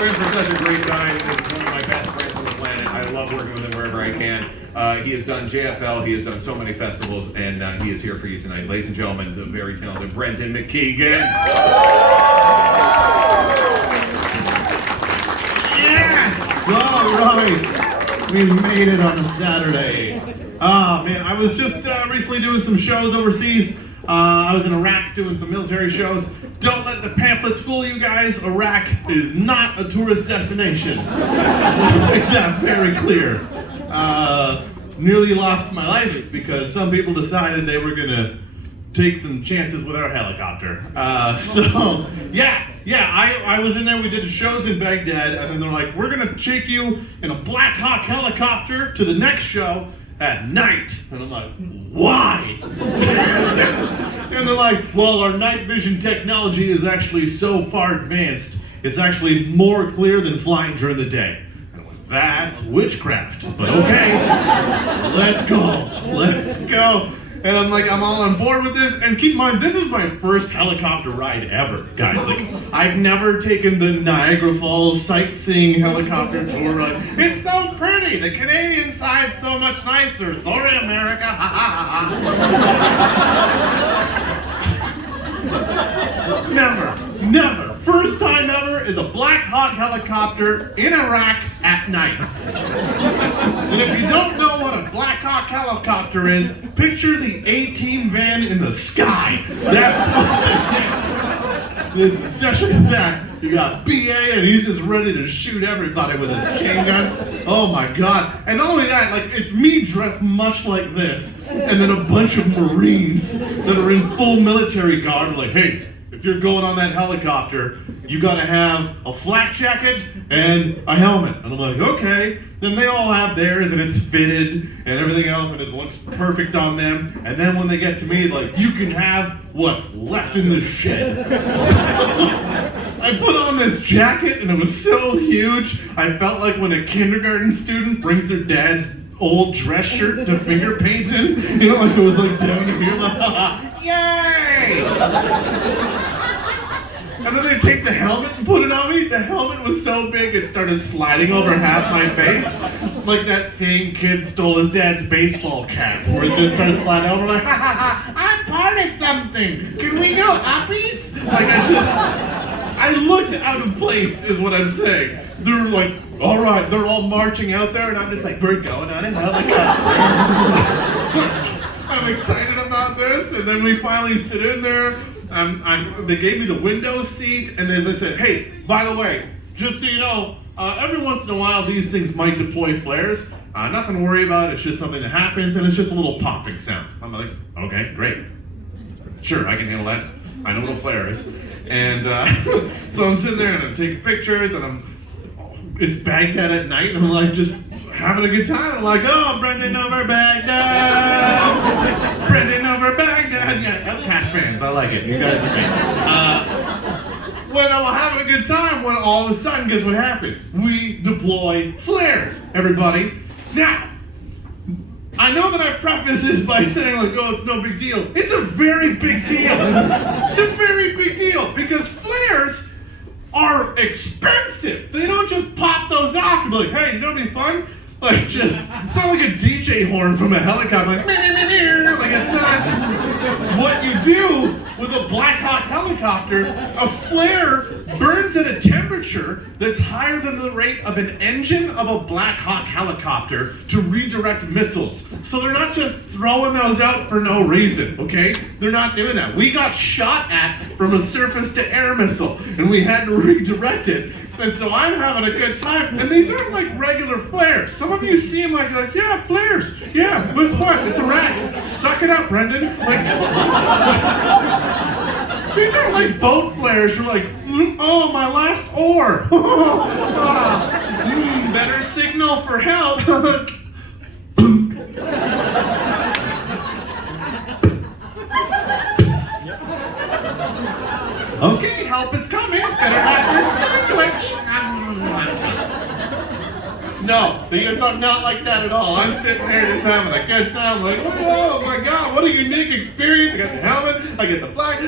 we're in for such a great time. He's one of my best friends on the planet. I love working with him wherever I can. He has done JFL, he has done so many festivals, and he is here for you tonight. Ladies and gentlemen, the very talented Brendan McKeegan. Yes! All right. We made it on a Saturday. Oh, man, I was just recently doing some shows overseas. I was in Iraq doing some military shows. Don't let the pamphlets fool you guys. Iraq is not a tourist destination. Make that very clear. Nearly lost my life because some people decided they were gonna take some chances with our helicopter. I was in there, we did shows in Baghdad, and then they're like, we're gonna take you in a Black Hawk helicopter to the next show at night. And I'm like, why? And they're like, well, our night vision technology is actually so far advanced, it's actually more clear than flying during the day. And I'm like, that's witchcraft, but okay, let's go. And I'm like, I'm all on board with this. And keep in mind, this is my first helicopter ride ever, guys. Like, I've never taken the Niagara Falls sightseeing helicopter tour. Like, it's so pretty. The Canadian side's so much nicer. Sorry, America. Ha ha ha. Never. First time ever is a Black Hawk helicopter in Iraq at night. And if you don't know what a Black Hawk helicopter is, picture the A-Team van in the sky. That's what it is. It's essentially that. You got BA and he's just ready to shoot everybody with his chain gun. Oh my God. And not only that, like, it's me dressed much like this, and then a bunch of Marines that are in full military garb like, hey, if you're going on that helicopter, you gotta have a flak jacket and a helmet. And I'm like, okay. Then they all have theirs and it's fitted and everything else and it looks perfect on them. And then when they get to me, like, you can have what's left in the shed. So I put on this jacket and it was so huge, I felt like when a kindergarten student brings their dad's old dress shirt to finger painting. You know, like it was like down here, like, yay! And then they take the helmet and put it on me. The helmet was so big it started sliding over half my face. Like that same kid stole his dad's baseball cap, where it just started sliding over like, ha ha ha, I'm part of something. Can we go uppies? Like I looked out of place is what I'm saying. They're like, all right, they're all marching out there and I'm just like, we're going on a helicopter. I'm excited about this, and then we finally sit in there. They gave me the window seat, and then they said, hey, by the way, just so you know, every once in a while these things might deploy flares. Nothing to worry about, it's just something that happens, and it's just a little popping sound. I'm like, okay, great. Sure, I can handle that. I know what a flare is. And so I'm sitting there, and I'm taking pictures, and it's Baghdad at night, and I'm like just having a good time. I'm like, oh, Brendan over Baghdad. Brendan over Baghdad. Yeah, Outcast fans, I like it. You guys are great. When I'm having a good time, when all of a sudden, guess what happens? We deploy flares, everybody. Now, I know that I preface this by saying like, oh, it's no big deal. It's a very big deal. It's a very big deal because flares are expensive. They don't just pop those off and be like, hey, you know what'd be fun? Like just, it's not like a DJ horn from a helicopter, like it's not. What you do with a Black Hawk helicopter, a flare burns at a temperature that's higher than the rate of an engine of a Black Hawk helicopter to redirect missiles. So they're not just throwing those out for no reason, okay? They're not doing that. We got shot at from a surface to air missile, and we had to redirect it. And so I'm having a good time, and these aren't like regular flares. Some of you see them like yeah, flares. Yeah, but it's what? It's a rat. Suck it up, Brendan. Like, these aren't like boat flares. You're like, oh, my last oar. Better signal for help. Okay, help is coming. Better have this sandwich. No, the ears are not like that at all. I'm sitting there just having a good time, like, oh my God, what a unique experience. I got the helmet, I get the flag.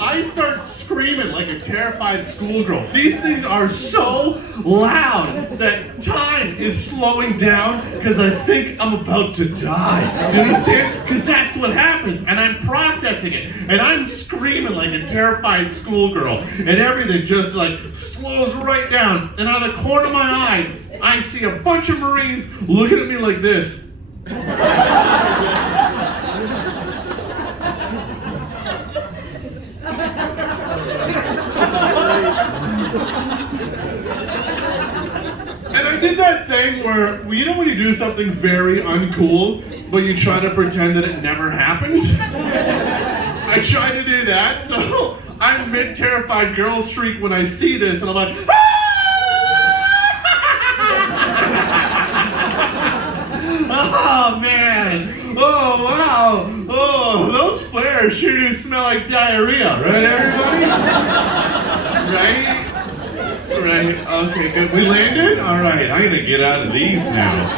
I start screaming like a terrified schoolgirl. These things are so loud that time is slowing down because I think I'm about to die. Do you understand? Because that's what happens, and I'm processing it, and I'm screaming like a terrified schoolgirl, and everything just like slows right down, and out of the corner of my eye, I see a bunch of Marines looking at me like this. And I did that thing where, you know when you do something very uncool, but you try to pretend that it never happened? I tried to do that, so I'm mid-terrified girl streak when I see this, and I'm like, ah! Oh, man. Oh, wow. Oh, those flares sure do smell like diarrhea, right, everybody? Right? Right, okay, good. We landed? All right, I'm gonna get out of these now.